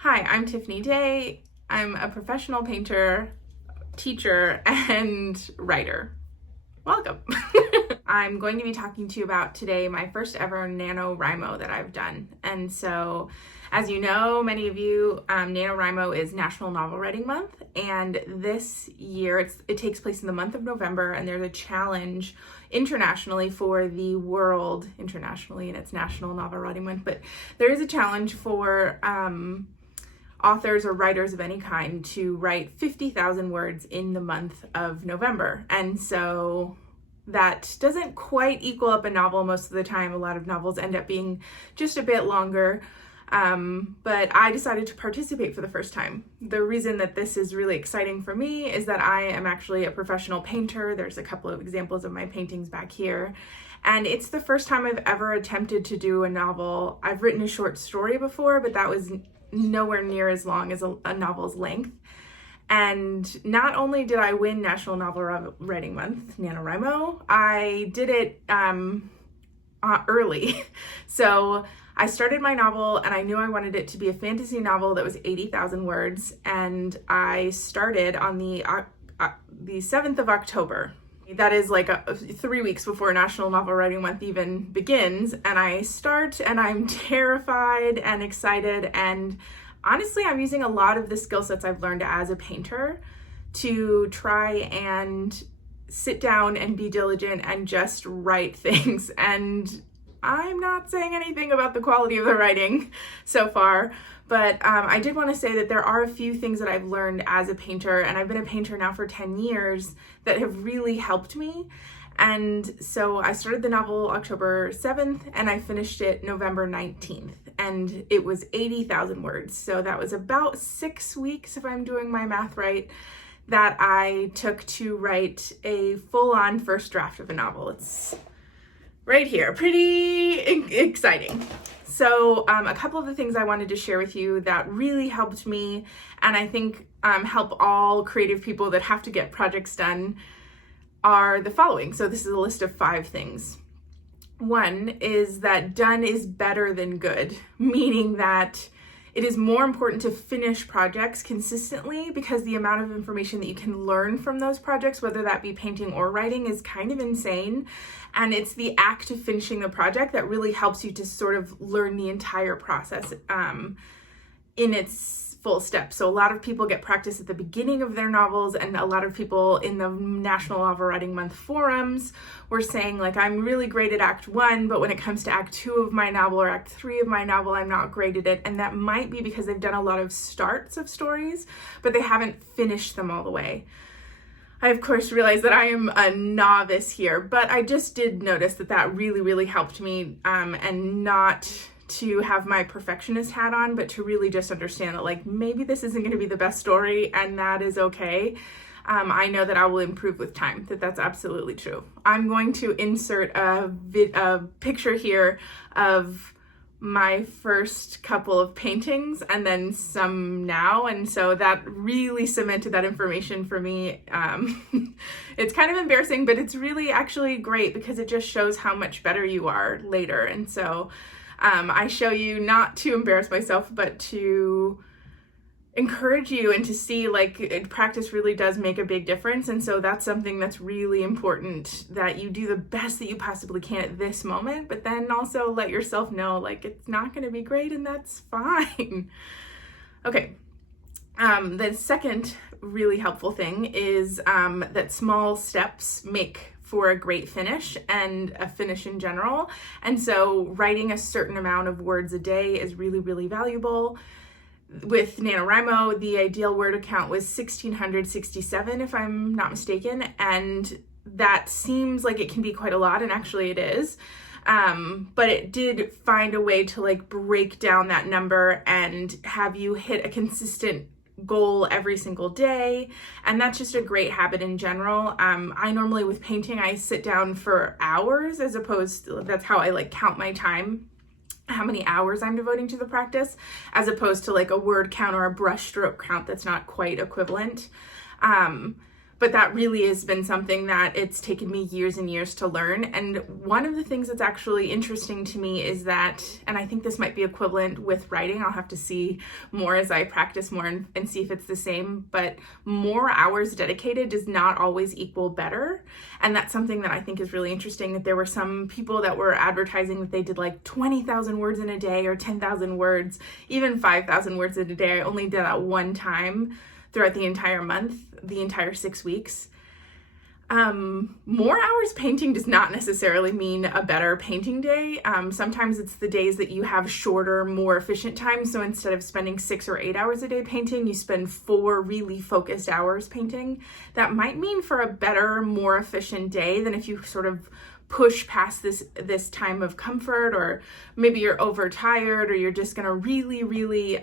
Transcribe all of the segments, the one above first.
Hi, I'm Tiffany Day. I'm a professional painter, teacher, and writer. Welcome. I'm going to be talking to you about today my first ever NaNoWriMo that I've done. And so, as you know, many of you, NaNoWriMo is National Novel Writing Month. And this year, it takes place in the month of November, and there's a challenge internationally for the world, internationally, and it's National Novel Writing Month, but there is a challenge for authors or writers of any kind to write 50,000 words in the month of November. And so that doesn't quite equal up a novel most of the time. A lot of novels end up being just a bit longer. But I decided to participate for the first time. The reason that this is really exciting for me is that I am actually a professional painter. There's a couple of examples of my paintings back here. And it's the first time I've ever attempted to do a novel. I've written a short story before, but that was nowhere near as long as a novel's length. And not only did I win National Novel Writing Month, NaNoWriMo, I did it early. So I started my novel and I knew I wanted it to be a fantasy novel that was 80,000 words. And I started on the 7th of October. That is like 3 weeks before National Novel Writing Month even begins. And I start and I'm terrified and excited. And honestly, I'm using a lot of the skill sets I've learned as a painter to try and sit down and be diligent and just write things. And I'm not saying anything about the quality of the writing so far, but I did want to say that there are a few things that I've learned as a painter, and I've been a painter now for 10 years, that have really helped me. And so I started the novel October 7th and I finished it November 19th, and it was 80,000 words. So that was about 6 weeks, if I'm doing my math right, that I took to write a full-on first draft of a novel. It's right here, pretty exciting. So a couple of the things I wanted to share with you that really helped me, and I think help all creative people that have to get projects done, are the following. So this is a list of 5 things. One is that done is better than good, meaning that it is more important to finish projects consistently because the amount of information that you can learn from those projects, whether that be painting or writing, is kind of insane. And it's the act of finishing the project that really helps you to sort of learn the entire process in its full steps. So a lot of people get practice at the beginning of their novels, and a lot of people in the National Novel Writing Month forums were saying, like, I'm really great at Act 1, but when it comes to Act 2 of my novel or Act 3 of my novel, I'm not great at it. And that might be because they've done a lot of starts of stories, but they haven't finished them all the way. I, of course, realize that I am a novice here, but I just did notice that that really, really helped me, and not to have my perfectionist hat on, but to really just understand that, like, maybe this isn't going to be the best story, and that is okay. I know that I will improve with time, that's absolutely true. I'm going to insert a picture here of my first couple of paintings and then some now, and so that really cemented that information for me. It's kind of embarrassing, but it's really actually great because it just shows how much better you are later. And so I show you not to embarrass myself, but to encourage you and to see, like, practice really does make a big difference. And so that's something that's really important, that you do the best that you possibly can at this moment, but then also let yourself know, like, it's not going to be great, and that's fine. Okay. The second really helpful thing is that small steps make for a great finish, and a finish in general. And so writing a certain amount of words a day is really, really valuable. With NaNoWriMo, the ideal word count was 1,667, if I'm not mistaken, and that seems like it can be quite a lot, and actually it is. But it did find a way to, like, break down that number and have you hit a consistent goal every single day, and that's just a great habit in general. I normally, with painting, I sit down for hours, as opposed to, that's how I, like, count my time, how many hours I'm devoting to the practice, as opposed to, like, a word count or a brush stroke count that's not quite equivalent. But that really has been something that it's taken me years and years to learn. And one of the things that's actually interesting to me is that, and I think this might be equivalent with writing, I'll have to see more as I practice more and see if it's the same, but more hours dedicated does not always equal better. And that's something that I think is really interesting, that there were some people that were advertising that they did like 20,000 words in a day or 10,000 words, even 5,000 words in a day. I only did that one time throughout the entire month, the entire 6 weeks. More hours painting does not necessarily mean a better painting day. Sometimes it's the days that you have shorter, more efficient time. So instead of spending 6 or 8 hours a day painting, you spend 4 really focused hours painting. That might mean for a better, more efficient day than if you sort of push past this time of comfort, or maybe you're overtired, or you're just gonna really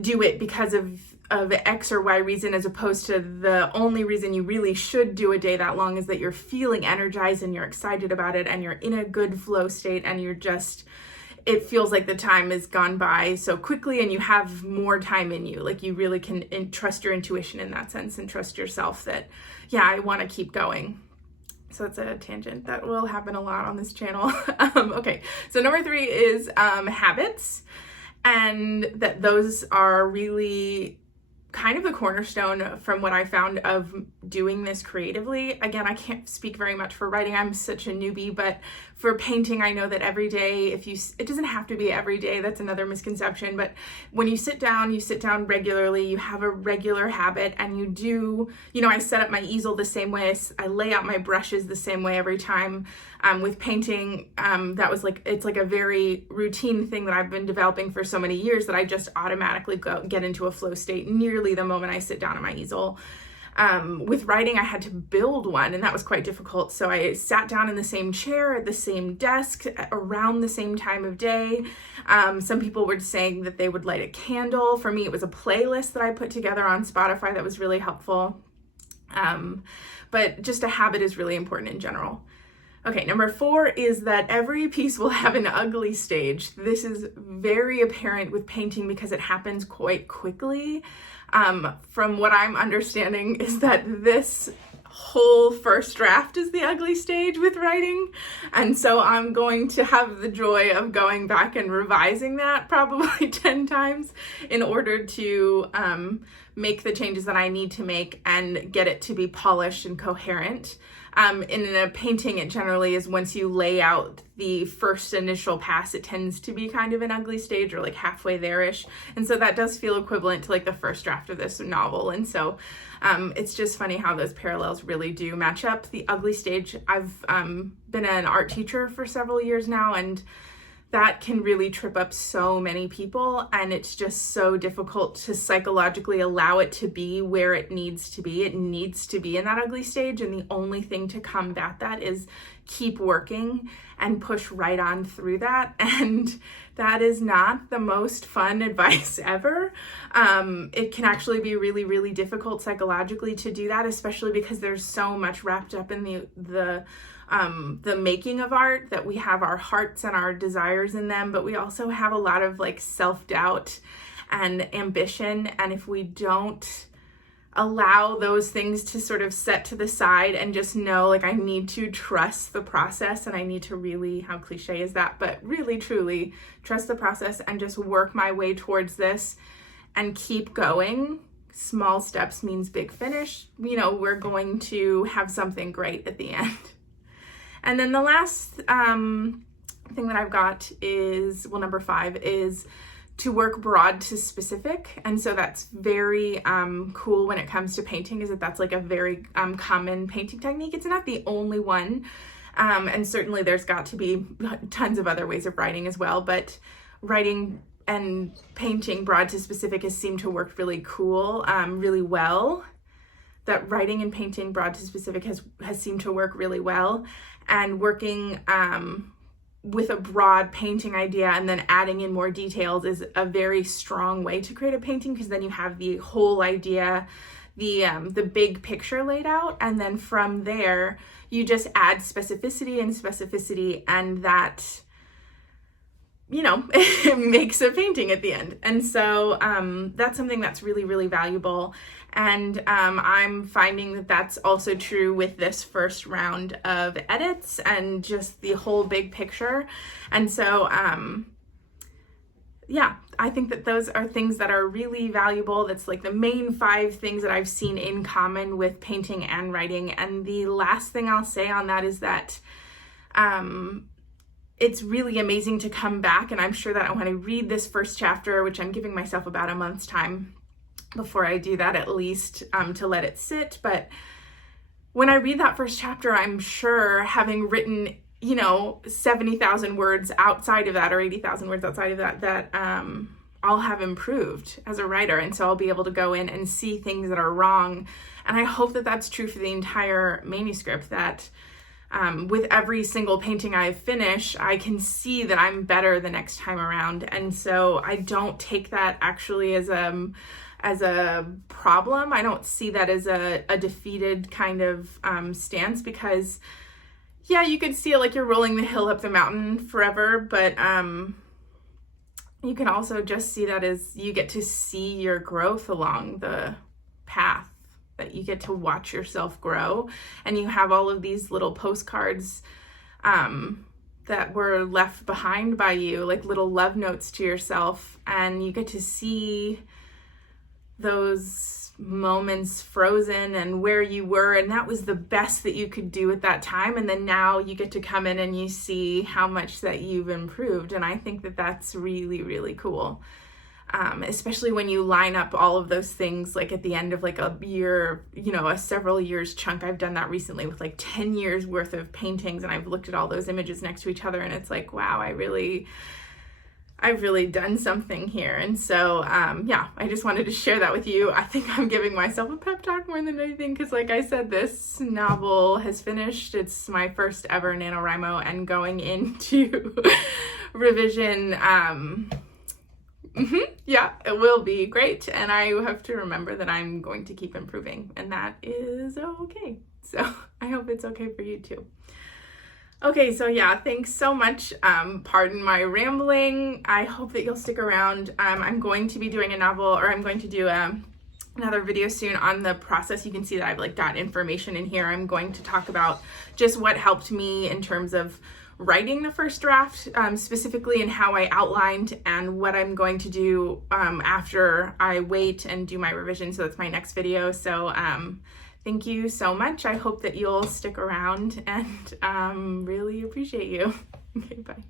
do it because of X or Y reason, as opposed to the only reason you really should do a day that long is that you're feeling energized and you're excited about it and you're in a good flow state and it feels like the time has gone by so quickly and you have more time in you. Like you really can trust your intuition in that sense and trust yourself that, yeah, I want to keep going. So that's a tangent that will happen a lot on this channel. Okay, so number 3 is habits. And that those are really kind of the cornerstone from what I found of doing this creatively. Again, I can't speak very much for writing. I'm such a newbie, but for painting, I know that every day, it doesn't have to be every day. That's another misconception. But when you sit down regularly, you have a regular habit, and you do, I set up my easel the same way. I lay out my brushes the same way every time. With painting, it's like a very routine thing that I've been developing for so many years that I just automatically get into a flow state nearly the moment I sit down at my easel. With writing, I had to build one, and that was quite difficult. So I sat down in the same chair at the same desk around the same time of day. Some people were saying that they would light a candle. For me, it was a playlist that I put together on Spotify that was really helpful. But just a habit is really important in general. Okay, number 4 is that every piece will have an ugly stage. This is very apparent with painting because it happens quite quickly. From what I'm understanding is that this whole first draft is the ugly stage with writing. And so I'm going to have the joy of going back and revising that probably 10 times in order to make the changes that I need to make and get it to be polished and coherent. In a painting, it generally is once you lay out the first initial pass, it tends to be kind of an ugly stage or like halfway there-ish. And so that does feel equivalent to like the first draft of this novel. And so it's just funny how those parallels really do match up. The ugly stage, I've been an art teacher for several years now, and that can really trip up so many people, and it's just so difficult to psychologically allow it to be where it needs to be. It needs to be in that ugly stage, and the only thing to combat that is keep working and push right on through that. And that is not the most fun advice ever. It can actually be really, really difficult psychologically to do that, especially because there's so much wrapped up in the making of art, that we have our hearts and our desires in them, but we also have a lot of like self-doubt and ambition. And if we don't allow those things to sort of set to the side and just know, like, I need to trust the process, and I need to really, how cliche is that, but really truly trust the process and just work my way towards this and keep going. Small steps means big finish. We're going to have something great at the end. And then the last thing that I've got is, number 5 is to work broad to specific. And so that's very cool when it comes to painting, is that's like a very common painting technique. It's not the only one. And certainly there's got to be tons of other ways of writing as well, but writing and painting broad to specific has seemed to work really really well. That writing and painting broad to specific has seemed to work really well. And working with a broad painting idea and then adding in more details is a very strong way to create a painting, because then you have the whole idea, the big picture laid out, and then from there you just add specificity, and that it makes a painting at the end. And so that's something that's really, really valuable. And I'm finding that that's also true with this first round of edits and just the whole big picture. And so, yeah, I think that those are things that are really valuable. That's like the main 5 things that I've seen in common with painting and writing. And the last thing I'll say on that is that it's really amazing to come back, and I'm sure that I want to read this first chapter, which I'm giving myself about a month's time before I do that, at least, to let it sit. But when I read that first chapter, I'm sure, having written, 70,000 words outside of that, or 80,000 words outside of that, that I'll have improved as a writer. And so I'll be able to go in and see things that are wrong. And I hope that that's true for the entire manuscript, that with every single painting I finish, I can see that I'm better the next time around. And so I don't take that actually as a problem. I don't see that as a defeated kind of stance, because yeah, you could see it like you're rolling the hill up the mountain forever, but you can also just see that as you get to see your growth along the path, that you get to watch yourself grow. And you have all of these little postcards that were left behind by you, like little love notes to yourself, and you get to see those moments frozen and where you were, and that was the best that you could do at that time. And then now you get to come in and you see how much that you've improved. And I think that that's really, really cool. Especially when you line up all of those things, like at the end of like a year, a several years chunk. I've done that recently with like 10 years worth of paintings, and I've looked at all those images next to each other, and it's like, wow, I've really done something here. And so, yeah, I just wanted to share that with you. I think I'm giving myself a pep talk more than anything, because like I said, this novel has finished. It's my first ever NaNoWriMo, and going into revision, yeah, it will be great. And I have to remember that I'm going to keep improving, and that is okay. So I hope it's okay for you too. Okay, so yeah, thanks so much. Pardon my rambling. I hope that you'll stick around. I'm going to be doing a novel, or I'm going to do another video soon on the process. You can see that I've like got information in here. I'm going to talk about just what helped me in terms of writing the first draft, specifically, and how I outlined, and what I'm going to do after I wait and do my revision. So that's my next video. So thank you so much. I hope that you'll stick around, and really appreciate you. Okay, bye.